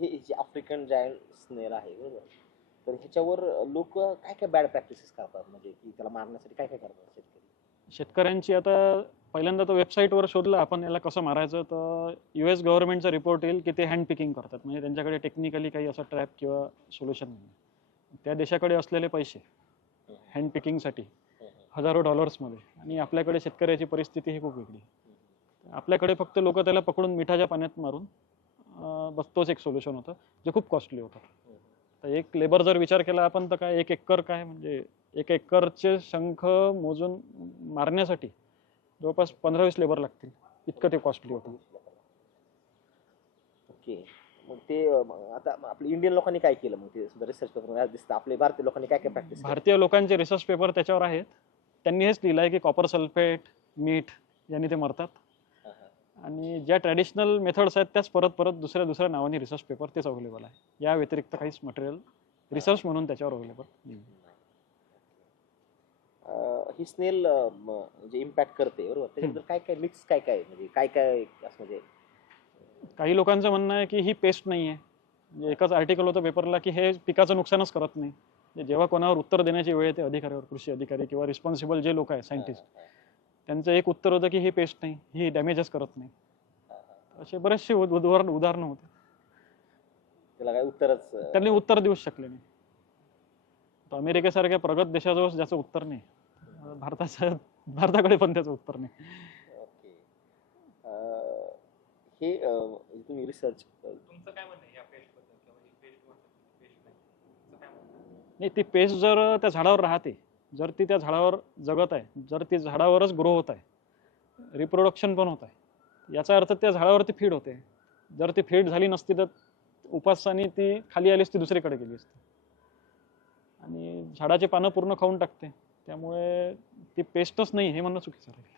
हे जे African giant स्नेल आहे बरोबर? तर ह्याच्यावर लोक काय काय बॅड प्रॅक्टिसेस करतात? म्हणजे की त्याला मारण्यासाठी काय काय करतात शेतकरी? शेतकऱ्यांची आता पहिल्यांदा तर वेबसाईटवर शोधलं आपण याला कसं मारायचं? तर यू एस गव्हर्नमेंटचा रिपोर्ट येईल की ते हँड पिकिंग करतात. म्हणजे त्यांच्याकडे टेक्निकली काही असं ट्रॅप किंवा सोल्युशन नाही. त्या देशाकडे असलेले पैसे हँड पिकिंगसाठी हजारो डॉलर्समध्ये आणि आपल्याकडे शेतकऱ्याची परिस्थिती ही खूप वेगळी. आपल्याकडे फक्त लोक त्याला पकडून मिठाच्या पाण्यात मारून बस तोच एक सोल्युशन होतं जे खूप कॉस्टली होतं. तर एक लेबर जर विचार केला आपण तर काय एक एकर काय म्हणजे एक एकरचे शंख मोजून मारण्यासाठी जवळपास पंधरा वीस लेबर लागतील. इतकं ते कॉस्टली होतं. ओके. मग ते आता आपल्या इंडियन लोकांनी काय केलं? मग ते रिसर्च पेपर दिसतं. आपले भारतीय लोकांनी काय काय प्रॅक्टिस भारतीय लोकांचे रिसर्च पेपर त्याच्यावर आहेत. त्यांनी हेच लिहिलं आहे की कॉपर सल्फेट मीठ यांनी ते मरतात. आणि ज्या ट्रॅडिशनल मेथड्स आहेत त्याच परत परत दुसऱ्या दुसऱ्या नावाने रिसर्च पेपर तेच अवेलेबल आहे. या व्यतिरिक्त काहीच मटेरियल रिसर्च म्हणून त्याच्यावर अवेलेबल ही स्नेल जे इम्पॅक्ट करते बरोबर? त्याच्यानंतर काय काय मिक्स काय काय म्हणजे काय काय असं म्हणजे काही लोकांचं म्हणणं आहे की ही पेस्ट नाही आहे म्हणजे एकच आर्टिकल होतं पेपरला की हे पिकाचं नुकसानच करत नाही. म्हणजे जेव्हा कोणावर उत्तर देण्याची वेळ येते अधिकाऱ्यावर कृषी अधिकारी किंवा रिस्पॉन्सिबल जे लोक आहेत सायंटिस्ट त्यांचं एक उत्तर होतं की ही पेस्ट नाही ही डॅमेजच करत नाही. असे बरेचसे उद- उदाहरण उदाहरणं होते. त्याला काय उत्तरच त्यांनी उत्तर देऊच शकले नाही. तर अमेरिकेसारख्या प्रगत देशाजवळ ज्याचं उत्तर नाही भारताच्या भारताकडे पण त्याचं उत्तर नाही. हे तुम्ही रिसर्च तुमचं काय म्हणणं या पेस्ट ही? नाही ती पेस्ट जर त्या झाडावर राहते जर ती त्या झाडावर जगत आहे जर ती झाडावरच ग्रो होत आहे रिप्रोडक्शन पण होत आहे याचा अर्थ त्या झाडावरती फीड होते. जर ती फीड झाली नसती तर उपासाने ती खाली आली असती दुसरीकडे गेली असती. आणि झाडाची पानं पूर्ण खाऊन टाकते त्यामुळे ती पेस्टच नाही हे म्हणणं चुकीचं राहील